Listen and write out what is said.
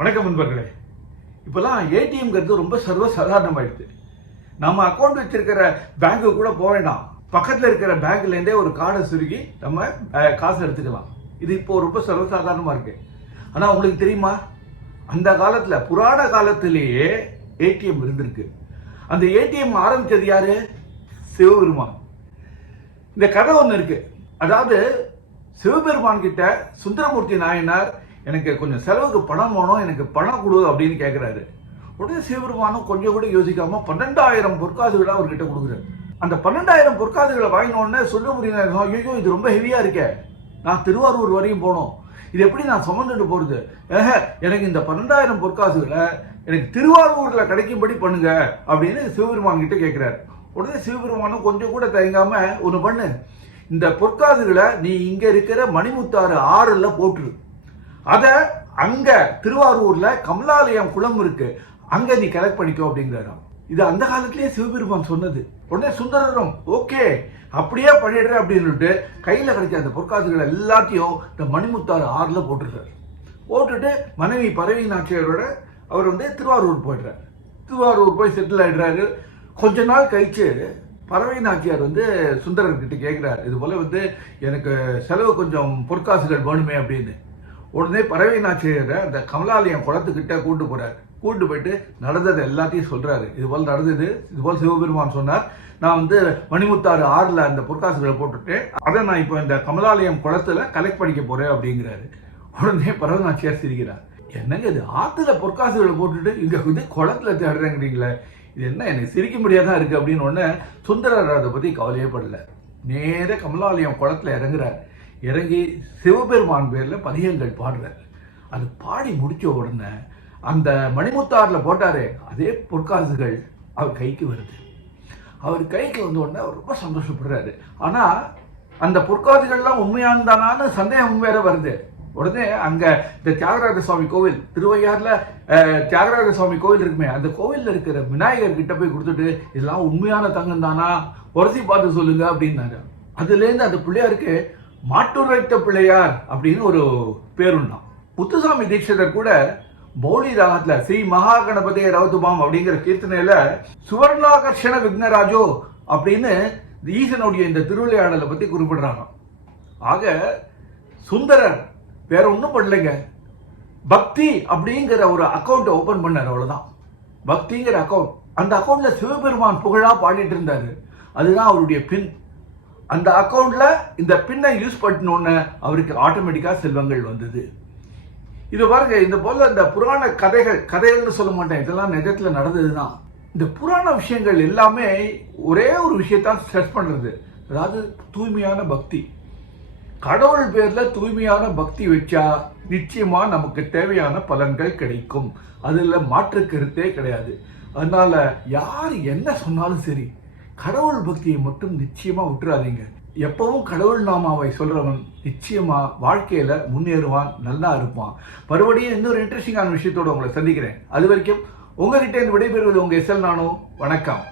வணக்கம் நண்பர்களே. இப்போல்லாம் ஏடிஎம்ங்கிறது ரொம்ப சர்வசாதாரணமாயிடுது. நம்ம அக்கௌண்ட் வச்சிருக்கிற பேங்க்கு கூட போக வேண்டாம், பக்கத்தில் இருக்கிற பேங்க்லேருந்தே ஒரு கார்டை சுருக்கி நம்ம காசு எடுத்துக்கலாம். இது இப்போ ரொம்ப சர்வசாதாரணமாக இருக்கு. ஆனால் உங்களுக்கு தெரியுமா, அந்த காலத்தில் புராண காலத்திலேயே ஏடிஎம் இருந்திருக்கு. அந்த ஏடிஎம் ஆரம்பித்தது யாரு? சிவபெருமான். இந்த கதை ஒன்று இருக்கு. அதாவது சிவபெருமான் கிட்ட சுந்தரமூர்த்தி நாயனார் எனக்கு கொஞ்சம் செலவுக்கு பணம் வேணும், எனக்கு பணம் கொடு அப்படின்னு கேட்குறாரு. உடனே சிவபெருமானும் கொஞ்சம் கூட யோசிக்காம 12,000 பொற்காசுகளை அவர்கிட்ட கொடுக்குறாரு. அந்த 12,000 பொற்காசுகளை வாங்கினோடனே சுந்தரமூர்த்தி நாயனார், ஐயோ இது ரொம்ப ஹெவியா இருக்கே, நான் திருவாரூர் வரையும் போனோம், இது எப்படி நான் சுமந்துட்டு போறது? எனக்கு இந்த 12,000 பொற்காசுகளை எனக்கு திருவாரூர்ல கிடைக்கும்படி பண்ணுங்க அப்படின்னு சிவபெருமான் கிட்ட கேட்கிறாரு. உடனே சிவபெருமானும் கொஞ்சம் கூட தயங்காம, ஒன்று பண்ணு, இந்த பொற்காசுகளை நீ இங்க இருக்கிற மணிமுத்தாறு ஆறுல போட்டுரு, அத அங்க திருவாரூர்ல கமலாலயம் குளம் இருக்கு, அங்க நீ கலெக்ட் பண்ணிக்கோ அப்படிங்கிறாரு. இது அந்த காலத்திலேயே சிவபெருமான் சொன்னது. உடனே சுந்தரரும் ஓகே அப்படியே பண்ணிடுறேன் அப்படின்னு கையில கிடைச்ச அந்த பொற்காசுகளை எல்லாத்தையும் இந்த மணிமுத்தாறு ஆறுல போட்டுருக்காரு. போட்டுட்டு மனைவி பரவி நாச்சியாரோட அவர் திருவாரூர் போயிடுறாரு. திருவாரூர் போய் செட்டில் ஆயிடுறாரு. கொஞ்ச நாள் கழிச்சு பறவை நாச்சியார் சுந்தரர்கிட்ட கேட்கிறார், இது போல எனக்கு செலவு கொஞ்சம் பொற்காசுகள் வேணுமே அப்படின்னு. உடனே பறவை நாச்சியார அந்த கமலாலயம் குளத்துக்கிட்ட கூட்டு போறாரு. கூட்டு போயிட்டு நடந்தது எல்லாத்தையும் சொல்றாரு. இது போல நடந்தது, இது போல சிவபெருமான் சொன்னார், நான் மணிமுத்தாறு ஆறுல அந்த பொற்காசுகளை போட்டுட்டேன், அதை நான் இப்போ இந்த கமலாலயம் குளத்துல கலெக்ட் பண்ணிக்க போறேன் அப்படிங்கிறாரு. உடனே பறவை நாச்சியார் சிரிக்கிறார், என்னங்க இது ஆத்துல பொற்காசுகளை போட்டுட்டு இங்க குளத்துல தேடுறேங்கிறீங்களே, இது என்ன எனக்கு சிரிக்க முடியாதான் இருக்கு அப்படின்னு. உடனே சுந்தரர் அதை பத்தி கவலையே படல, நேர கமலாலயம் குளத்துல இறங்குறார். இறங்கி சிவபெருமான் பேர்ல பதிகங்கள் பாடுறார். அது பாடி முடிச்ச உடனே அந்த மணிமுத்தாறுல போட்டாரு அதே பொற்காசுகள் அவர் கைக்கு வருது. அவர் கைக்கு வந்த உடனே அவர் ரொம்ப சந்தோஷப்படுறாரு. ஆனா அந்த பொற்காசுகள்லாம் உண்மையானதானான்னு சந்தேகம் வேற வருது. உடனே அங்க இந்த தியாகராஜ சுவாமி கோவில், திருவையாறுல தியாகராஜ சுவாமி கோவில் இருக்குமே, அந்த கோவில்ல இருக்கிற விநாயகர் கிட்ட போய் கொடுத்துட்டு, இதெல்லாம் உண்மையான தங்கம் தானா உரசி பார்த்து சொல்லுங்க அப்படின்னாரு. அதுல இருந்து அந்த பிள்ளையாருக்கு மாட்டுரைத்த பிள்ளையார் அப்படின்னு ஒரு பேருண்டாம். முத்துசாமி தீட்சிதர் கூட பௌளி ராகத்துல ஸ்ரீ மகா கணபதிய ரவுதுபாம் அப்படிங்கிற கீர்த்தனையில சுவர்ணாகர்ஷண விக்னராஜோ அப்படின்னு ஈசனுடைய இந்த திருவிளையாடலை பத்தி குறிப்பிடுறாங்க. ஆக சுந்தரர் வேற ஒன்றும் பண்ணலைங்க, பக்தி அப்படிங்கிற ஒரு அக்கௌண்ட் ஓபன் பண்ணார், அவ்வளவுதான். பக்திங்கிற அக்கௌண்ட், அந்த அக்கௌண்ட்ல சிவபெருமான் புகழா பாடிட்டு இருந்தாரு. அதுதான் அவருடைய பின். அந்த அக்கௌண்ட்ல இந்த பின்னை யூஸ் பண்ணோன்னு அவருக்கு ஆட்டோமேட்டிக்கா செல்வங்கள் வந்தது. இது பாருங்க, இந்த போல இந்த புராண கதைகள்னு சொல்ல மாட்டேன், இதெல்லாம் நிஜத்துல நடந்ததுதான். இந்த புராண விஷயங்கள் எல்லாமே ஒரே ஒரு விஷயத்தான் ஸ்ட்ரெஸ் பண்றது, அதாவது தூய்மையான பக்தி. கடவுள் பேர்ல தூய்மையான பக்தி வச்சா நிச்சயமா நமக்கு தேவையான பலன்கள் கிடைக்கும், அதுல மாற்று கருத்தே கிடையாது. அதனால யார் என்ன சொன்னாலும் சரி, கடவுள் பக்தியை மட்டும் நிச்சயமா விட்டுறாதீங்க. எப்பவும் கடவுள் நாமாவை சொல்றவன் நிச்சயமா வாழ்க்கையில முன்னேறுவான், நல்லா இருப்பான். மறுபடியும் இன்னொரு இன்ட்ரெஸ்டிங்கான விஷயத்தோட உங்களை சந்திக்கிறேன். அது வரைக்கும் உங்ககிட்ட இருந்து விடைபெறுவது உங்க எஸ்எல் நானு. வணக்கம்.